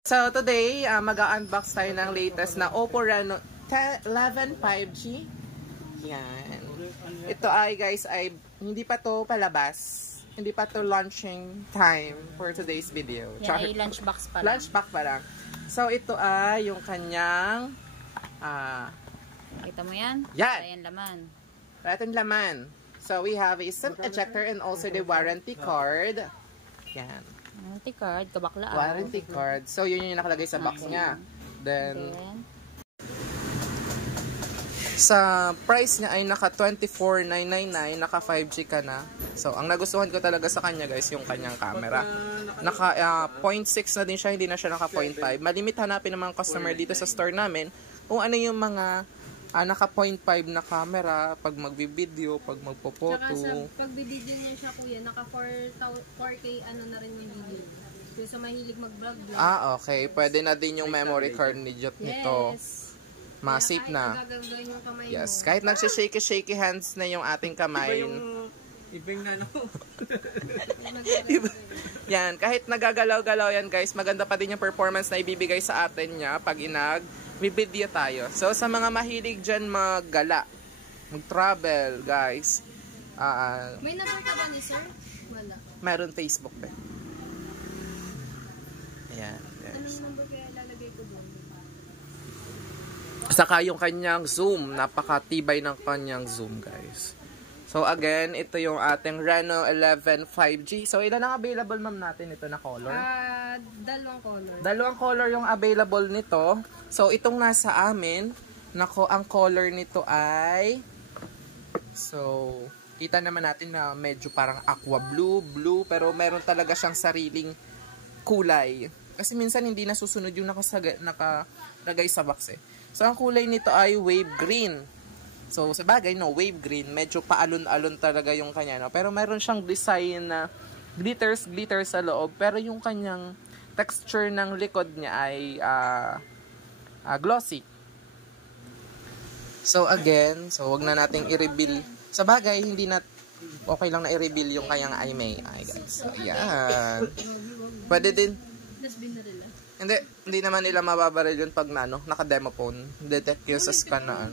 So today, mag-unbox tayo ng latest na Oppo Reno 11 5G. Yan. Ito ay guys, ay hindi pa to palabas. Hindi pa to launching time for today's video. Yan ay lunchbox pa lang. Lunchbox pa lang. So ito ay yung kanyang Kita mo yan? Yan. Ayan laman. Ating laman. So we have a SIM ejector and also the warranty card. Yan. Warranty card, kabaklaan. Warranty card. So yun yung nakalagay sa box niya. Then sa price niya ay naka 24,999, naka 5G ka na. So ang nagustuhan ko talaga sa kanya guys, yung kanyang camera. Naka 0.6 na din siya, hindi na siya naka 0.5. Malimit hanapin ng mga customer dito sa store namin kung ano yung mga naka 0.5 na camera pag magbi-video, pag magpo-photo. Tsaka sa pag-video niya siya kuya, naka 4K ano na rin yung video. Kaya sa mahilig mag-vlog. Okay. Pwede na din yung memory card ni Jot nito. Yes. Massive na. Yung kamay Yes. Kahit nagsha-shaky hands na yung ating kamay. Ibang ano. Yan. Kahit nagagalaw-galaw yan guys, maganda pa din yung performance na ibibigay sa atin niya pag bibidyo tayo. So, sa mga mahilig dyan maggala, mag-travel, guys. May number ka ba ni sir? Wala. Meron Facebook ba? Ayan, guys. Anong number kaya lalagay ko doon? Saka yung kanyang zoom. Napakatibay ng kanyang zoom, guys. So, again, ito yung ating Reno 11 5G. So, ilan ang available, ma'am, natin ito na color? Dalawang color. Dalawang color yung available nito. So, itong nasa amin, nako, ang color nito ay, so, kita naman natin na medyo parang aqua blue, pero meron talaga siyang sariling kulay. Kasi minsan hindi nasusunod yung nakalagay sa box eh. So, ang kulay nito ay wave green. So, sa bagay, no, wave green, medyo paalon-alon talaga yung kanya, no? Pero meron siyang design na glitters sa loob, pero yung kanyang texture ng likod niya ay glossy. So, again, wag na nating i-reveal. Sa bagay, hindi na okay lang na i-reveal yung kanyang IMEI, guys. So, yan. Pwede din. Hindi naman nila mababaril yun pag naka-demo phone. Detect yun sa scan na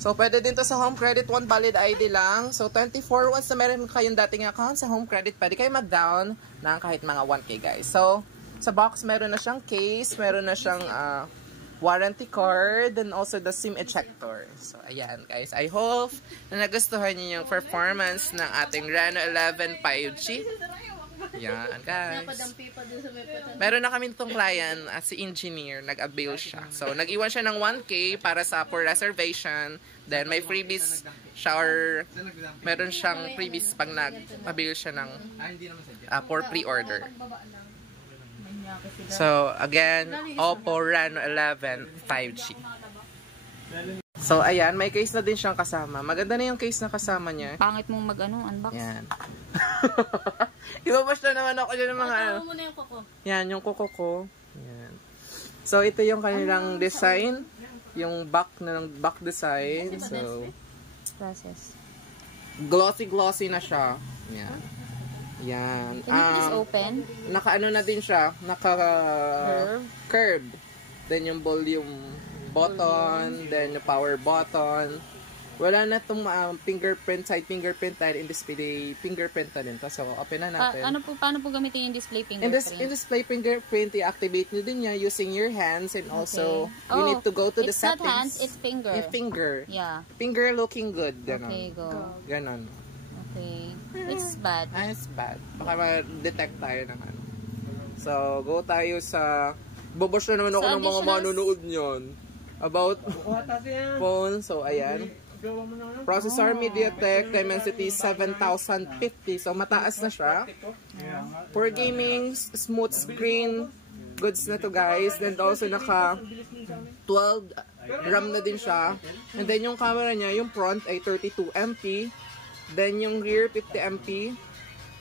So, pwede din to sa Home Credit, 1 valid ID lang. So, 24, once na meron kayong dating account sa Home Credit, pwede kayo mag-down ng kahit mga 1K, guys. So, sa box, meron na siyang case, meron na siyang warranty card, and also the SIM ejector. So, ayan, guys. I hope na nagustuhan niyo yung performance ng ating Reno 11 5G. Yan, guys. Meron na kami itong client, si engineer, nag-avail siya. So, nag-iwan siya ng 1K para for reservation. Then, may freebies siya or meron siyang freebies pag nag-avail siya ng for pre-order. So, again, Oppo Reno 11 5G. So, ayan, may case na din siyang kasama. Maganda na yung case na kasama niya. Pangit mong unbox. Yan. Ibabash na naman ako dyan ng mga muna yung kuko. Yan, yung kuko ko. Yan. So, ito yung kanilang design. Yung back design. So, Process. glossy na siya. Yan. Yan. Can you please open? Naka-ano na din siya. Naka-curve. Then yung volume button. Then yung power button. Wala na itong fingerprint, side fingerprint dahil in-display fingerprint na din. So, open na natin. Paano po gamitin yung display fingerprint? In display fingerprint, i-activate nyo din niya using your hands and also you need to go to the settings. It's not hands, it's finger. Yung finger. Yeah. Finger looking good. Ganon. Okay, go. Ganon. Okay. It's bad. It's bad. Baka ma-detect tayo ng ano. So, go tayo sa... Babash na naman ako ng mga manunood niyan. About phone. So, ayan. Processor MediaTek Dimensity 7050. So, mataas na siya. For gaming, smooth screen. Goods na to, guys. Then, also naka 12 RAM na din siya. And then, yung camera niya, yung front ay 32MP. Then, yung rear 50MP.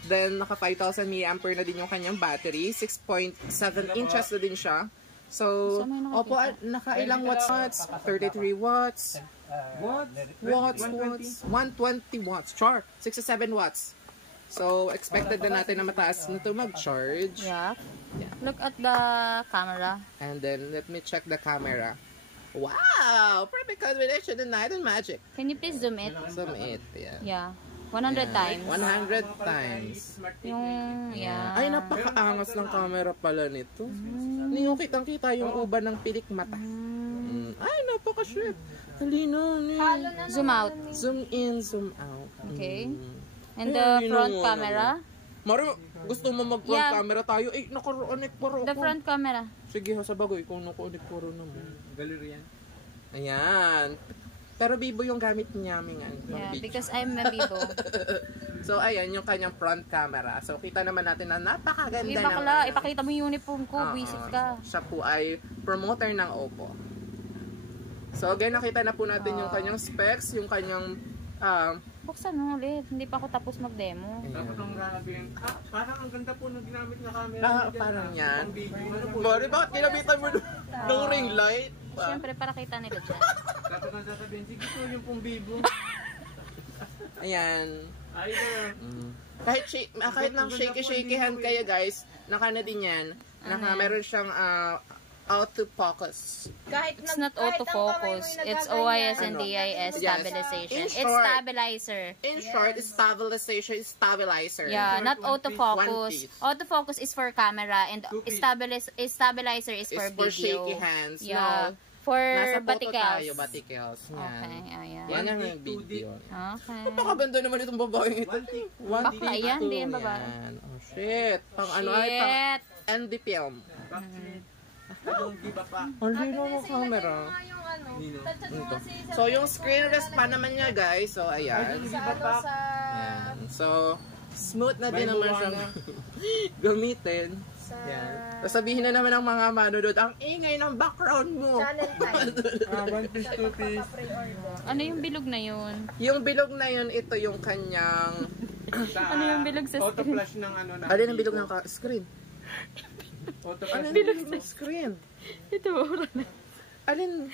Then, naka 5,000 mAh na din yung kanyang battery. 6.7 inches na din siya. So, Oppo, naka-ilang watts? 33 watts. Watts. 120 watts. Char. 67 watts. So, expected na natin na mataas na ito mag-charge. Yeah. Yeah. Look at the camera. And then, let me check the camera. Wow! Perfect combination of night and magic. Can you please zoom it? Zoom it. Yeah. Yeah. 100 times. 100 times. Yung, yeah. Ay, napakaangas ng camera pala nito. Yung kitang-kita yung uban ng pilik mata. Ay, napaka-sweet. Halina. Zoom out. Zoom in, zoom out. Okay. And the front camera. Mario, gusto mo mag-front Yeah. camera tayo? Eh, nakaroon paro The ako. front camera. Sige, ha, sa bagoy, kung nakuulit paro naman. Galeri yan. Ayan. Pero Bibo yung gamit niya, Yeah, because I'm a Bibo. So, ayan, yung kanyang front camera. So, kita naman natin na napakaganda Uy, ng bakla, ipakita mo yung uniform ko. Oo. Visit ka. Siya po ay promoter ng Oppo. So, again, nakita na po natin yung kanyang specs, yung kanyang Buksan mo ulit. Hindi pa ako tapos mag-demo. Parang ang ganda po ng ginamit na camera. parang yan. Ano Bari, bakit kinabitan mo ng ring light? Siyempre, para kita nila dyan. Dapat ang sasabihin, sige po yung pong Vivo. Ayan. Either. Kahit nang shaky hand kayo, guys, naka na din yan. Meron siyang autofocus. It's not autofocus. It's OIS and DIS stabilization. In It's short, stabilizer. In short, stabilizer. Yeah, not One autofocus. piece. Autofocus is for camera and stabilizer is for It's for video. shaky hands. Yeah. No. For Nasa photo batikels. tayo, batikels. Yan. Okay, ayan. Yan ang yung video. Okay. Napakaganda naman itong babae ito. Bakla yan, hindi yan babae. Yan. Oh, shit. Pang ano ay pang Shit! ND film. Anong giba pa? Ang lino ng camera. Yung ano, Nino. Ito. So, yung screen rest pa naman niya, guys. So, ayan. Ayan. So, smooth na din naman siyang gamitin. Yan. So, sabihin na naman ng mga manunod, ang ingay ng background mo. Channel time. One piece, two piece. Ano yung bilog na yun? Yung bilog na yun, ito yung kanyang... Ano yung bilog sa screen? Auto-flash ng ano na. Alin ang bilog ng screen? Auto-flash. Alin ang bilog ng screen? Ito, Alin?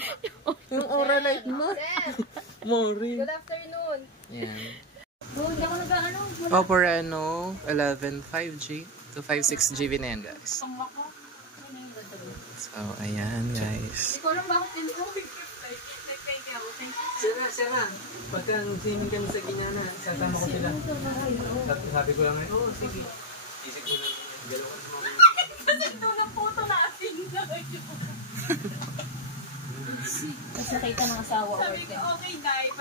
Yung aura light mo? Mori. Good afternoon. Yan. hindi ako nag-ano. Oppo Reno 11 5G to 56 GB na yan, guys. So, ayan, guys. Ikaw lang bakit din ko? Sira. Pagka singin kami sa Ginyana, sasama ko sila. Sabi ko lang, oh, sige. Isip ko lang, galaw ka sa mga... Kasi ito na photo natin. Mas nakita ng asawa. Sabi ko, okay guys,